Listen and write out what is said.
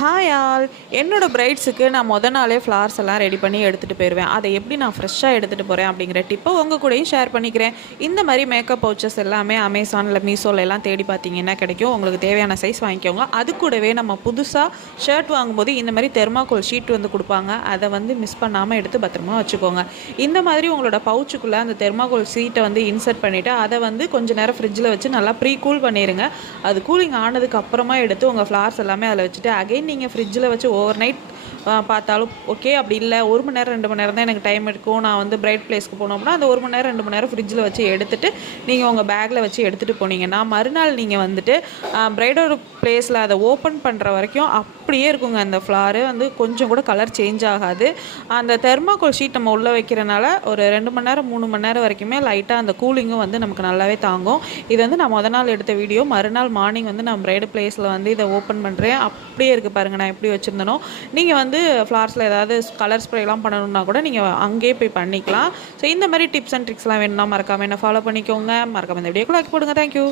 Hi all. என்னோட பிரைட்ஸுக்கு நான் நாளே ஃப்ளார்ஸ் எல்லாம் ரெடி பண்ணி எடுத்துகிட்டு போயிடுவேன். அதை எப்படி நான் ஃப்ரெஷ்ஷாக எடுத்துகிட்டு போகிறேன் அப்படிங்கிற டிப்பை உங்கள் கூடயும் ஷேர் பண்ணிக்கிறேன். இந்த மாதிரி மேக்கப் பவுச்சஸ் எல்லாமே அமேசானில் மீஷோவில் எல்லாம் தேடி பார்த்தீங்கன்னா கிடைக்கும். உங்களுக்கு தேவையான சைஸ் வாங்கிக்கோங்க. அது கூடவே நம்ம புதுசாக ஷர்ட் வாங்கும்போது இந்த மாதிரி தெர்மாக்கோல் ஷீட் வந்து கொடுப்பாங்க. அதை வந்து மிஸ் பண்ணாமல் எடுத்து பத்திரமா வச்சுக்கோங்க. இந்த மாதிரி உங்களோட பவுச்சுக்குள்ளே அந்த தெர்மாக்கோல் ஷீட்டை வந்து இன்சர்ட் பண்ணிவிட்டு அதை வந்து கொஞ்சம் நேரம் ஃப்ரிட்ஜில் வச்சு நல்லா ப்ரீ கூல் பண்ணிடுங்க. அது கூலிங் ஆனதுக்கு அப்புறமா எடுத்து உங்கள் ஃப்ளார்ஸ் எல்லாமே அதில் வச்சுட்டு அகைன் நீங்கள் ஃப்ரிட்ஜில் வச்சு ஓவர் நைட் பார்த்தாலும் ஓகே. அப்படி இல்லை 1 மணி நேரம் 2 மணி நேரம் தான் எனக்கு டைம் எடுக்கும், நான் வந்து பிரைட் பிளேஸ்க்கு போனோம் அப்படின்னா அந்த 1 மணி நேரம் 2 மணி நேரம் ஃப்ரிட்ஜில் வச்சு எடுத்துகிட்டு நீங்கள் உங்கள் பேக்கில் வச்சு எடுத்துகிட்டு போனீங்கன்னா மறுநாள் நீங்கள் வந்துட்டு பிரைடோட பிளேஸில் அதை ஓப்பன் பண்ணுற வரைக்கும் அப்படியே இருக்குங்க. அந்த ஃப்ளாரு வந்து கொஞ்சம் கூட கலர் சேஞ்ச் ஆகாது. அந்த தெர்மாக்கோல் ஷீட் நம்ம உள்ளே வைக்கிறனால ஒரு 2 மணி நேரம் 3 மணி நேரம் வரைக்குமே லைட்டாக அந்த கூலிங்கும் வந்து நமக்கு நல்லாவே தாங்கும். இது வந்து நான் நாள் எடுத்த வீடியோ. மறுநாள் மார்னிங் வந்து நான் பிரைடு பிளேஸில் வந்து இதை ஓப்பன் பண்ணுறேன். அப்படியே இருக்குது பாருங்கள், நான் எப்படி வச்சுருந்தனோ. நீங்கள் வந்து ஃப்ளார்ஸில் ஏதாவது கலர் ஸ்ப்ரேலாம் பண்ணணுன்னா கூட நீங்கள் அங்கேயே போய் பண்ணிக்கலாம். ஸோ இந்த மாதிரி டிப்ஸ் அண்ட் ட்ரிக்ஸ்லாம் வேணும்னா மறக்காமல் என்ன ஃபாலோ பண்ணிக்கோங்க. மறக்காமல் இந்த வீடியோக்கு லைக் போடுங்க. தேங்க்யூ.